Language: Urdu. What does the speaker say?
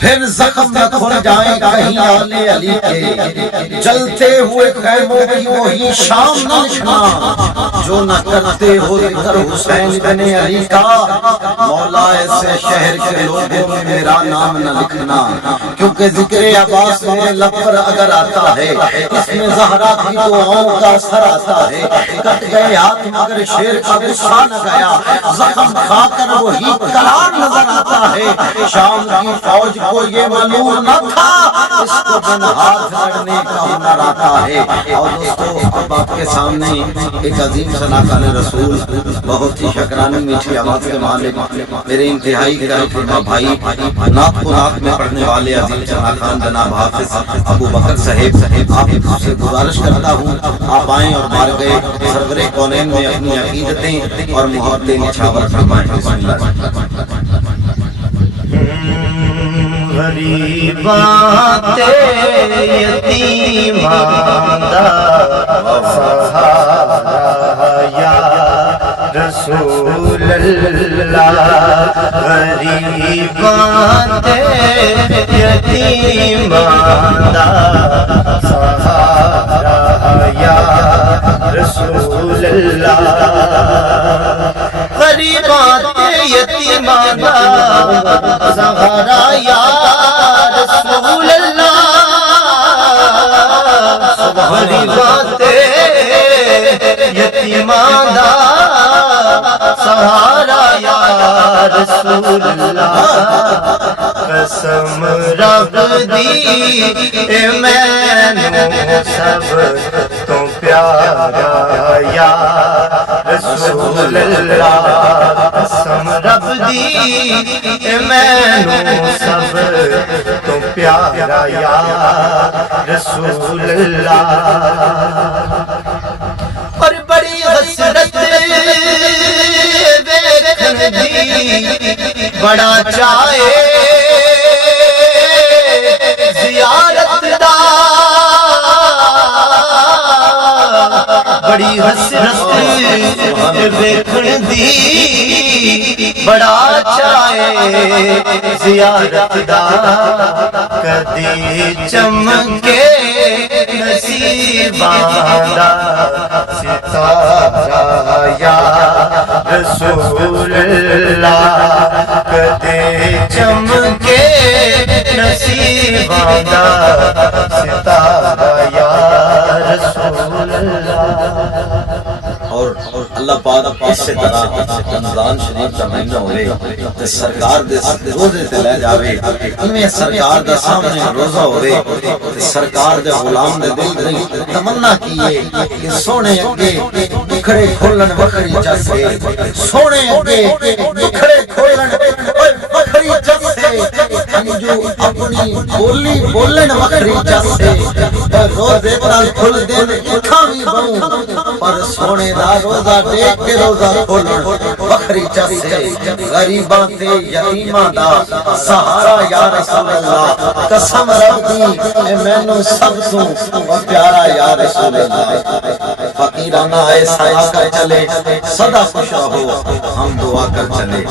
پھر زخم نہ کھل جائیں کہیں آل علی کے، جلتے ہوئے خیموں کی وہی شام نہ لکھنا جو نہ کرتے ہو ذکر حسین بن علی کا، مولا ایسے شہر کے لوگوں میں میرا نام نہ لکھنا، کیونکہ ذکر عباس میرے لب پر اگر آتا ہے اس میں زہرا کی دعاؤں کا اثر آتا ہے، کٹ گئے ہاتھ مگر شیر کا غصہ نہ گیا، زخم کھا کر وہی قرار نظر آتا ہے، شام کی فوج کو یہ معلوم نہ تھا اس کو بن ہاتھ لڑنے کا ہنر آتا ہے۔ اور دوستو اب آپ کے سامنے ایک عظیم صنعتان رسول، بہت ہی شکرانی میٹھی آواز کے مالک، میرے انتہائی کرم فرما بھائی، نعت کو نعت میں پڑھنے والے عظیم صنعتان جناب حافظ ابو بکر صاحب، آپ سے گزارش کرتا ہوں آپ آئیں اور بارگاہ سرور کونین میں اپنی عقیدتیں اور محبتیں نچھاور فرمائیں۔ بسم اللہ۔ غریباں تے یتیماں دا سہارا یا رسول اللہ، غریباں تے یتیماں دا سہارا یا رسول اللہ، غریباں تے یتیماں دا سہارا یا رسول اللہ، غریباں تے یتیماں دا سہارا یا رسول اللہ، قسم رب دی اے مینوں سب تو پیارا یا رسول اللہ، قسم رب دی اے مینوں سب تو پیارا یا رسول اللہ، اور بڑی حسرت ویکھن دی بڑا چاہے زیارت دا، بڑی حسرت ویکھن دی بڑا چاہے زیارت دا، کدی چمکے نصیباں دا ستارہ یا رسول اللہ، کدی چمکے نصیباں دا ستارہ یا رسول اللہ۔ اور اللہ پاک اس سے طرح رمضان شریف کا مہینہ ہوئے تے سرکار دے روزے تے لے جاوے، انہیں سرکار دا سامنے روزہ ہوئے تے سرکار دے غلام دے دل دی تمنا کیے کہ سونے اگے دکھڑے کھولن وکھری جس کے، سونے اگے دکھڑے کھولن وکھری جس سے، جو اپنی بولی بولن وکھری جس سے، روزے تال کھل دین اکھاں وی بہوں پر سونے دا روزہ دیکھ کے روزہ کھولن وکھری جس سے، غریباں تے یتیماں دا سہارا یا رسول اللہ، قسم رب دی اے مینوں سب تو پیارا یا رسول اللہ، فقیرانہ ایسا کر چلے، صدا خوش رہو ہم دعا کر چلے۔